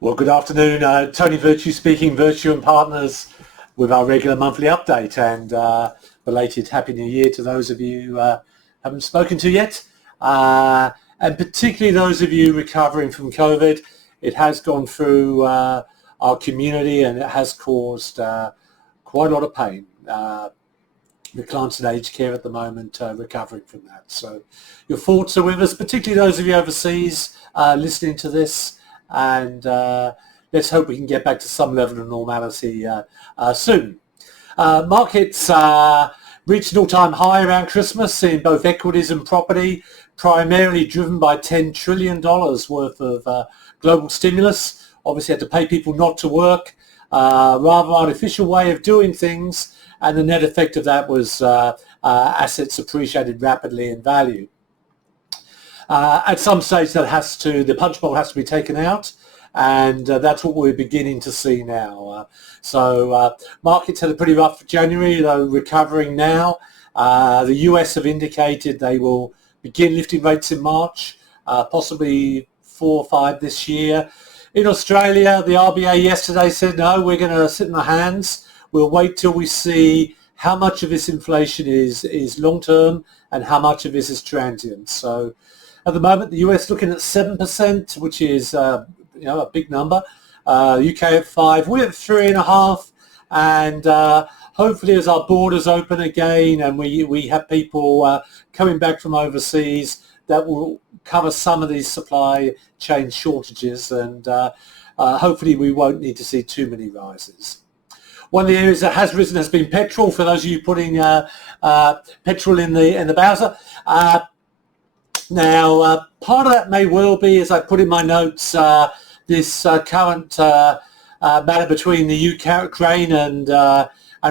Well, good afternoon. Tony Virtue speaking, Virtue and Partners, with our regular monthly update, and belated Happy New Year to those of you who haven't spoken to yet, and particularly those of you recovering from COVID. It has gone through our community and it has caused quite a lot of pain. The clients in aged care at the moment recovering from that. So your thoughts are with us, particularly those of you overseas listening to this. And let's hope we can get back to some level of normality soon. Markets reached an all-time high around Christmas in both equities and property, primarily driven by $10 trillion worth of global stimulus. Obviously had to pay people not to work, rather artificial way of doing things, and the net effect of that was assets appreciated rapidly in value. At some stage the punch bowl has to be taken out, and that's what we're beginning to see now. So markets had a pretty rough January, though recovering now. The US have indicated they will begin lifting rates in March, possibly 4 or 5 this year. In Australia, the RBA yesterday said, no, we're going to sit in our hands. We'll wait till we see how much of this inflation is long-term and how much of this is transient. So at the moment, the US looking at 7%, which is a big number. UK at 5%, we're at 3.5%, and hopefully as our borders open again and we have people coming back from overseas, that will cover some of these supply chain shortages, and hopefully we won't need to see too many rises. One of the areas that has risen has been petrol. For those of you putting petrol in the browser. Now, part of that may well be, as I put in my notes, this current matter between the Ukraine and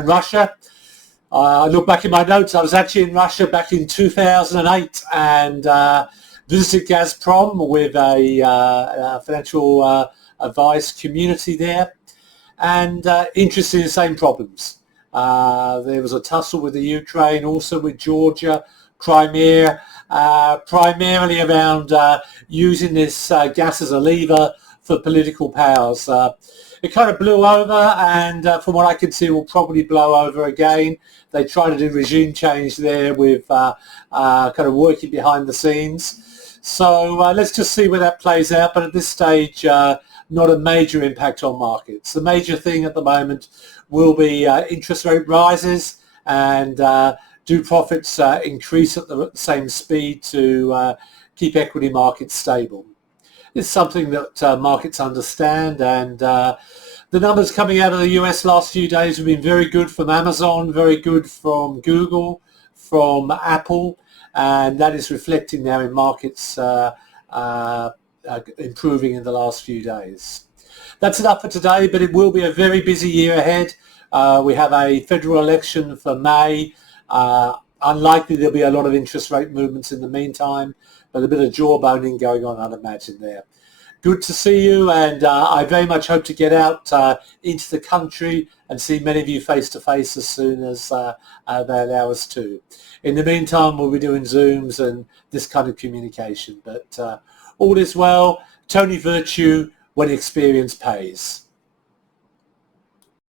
Russia. I look back in my notes. I was actually in Russia back in 2008 and visited Gazprom with a financial advice community there, and interested in the same problems. There was a tussle with the Ukraine, also with Georgia, Crimea, primarily around using this gas as a lever for political powers. It kind of blew over, and from what I can see will probably blow over again. They try to do regime change there with kind of working behind the scenes. So let's just see where that plays out, but at this stage not a major impact on markets. The major thing at the moment will be interest rate rises, and do profits increase at the same speed to keep equity markets stable? It's something that markets understand, and the numbers coming out of the US last few days have been very good from Amazon, very good from Google, from Apple, and that is reflecting now in markets improving in the last few days. That's enough for today, but it will be a very busy year ahead. We have a federal election for May. Unlikely there'll be a lot of interest rate movements in the meantime, but a bit of jawboning going on, I'd imagine, there. Good to see you, and I very much hope to get out into the country and see many of you face to face as soon as they allow us to. In the meantime, we'll be doing Zooms and this kind of communication, but all is well. Tony Virtue, when experience pays.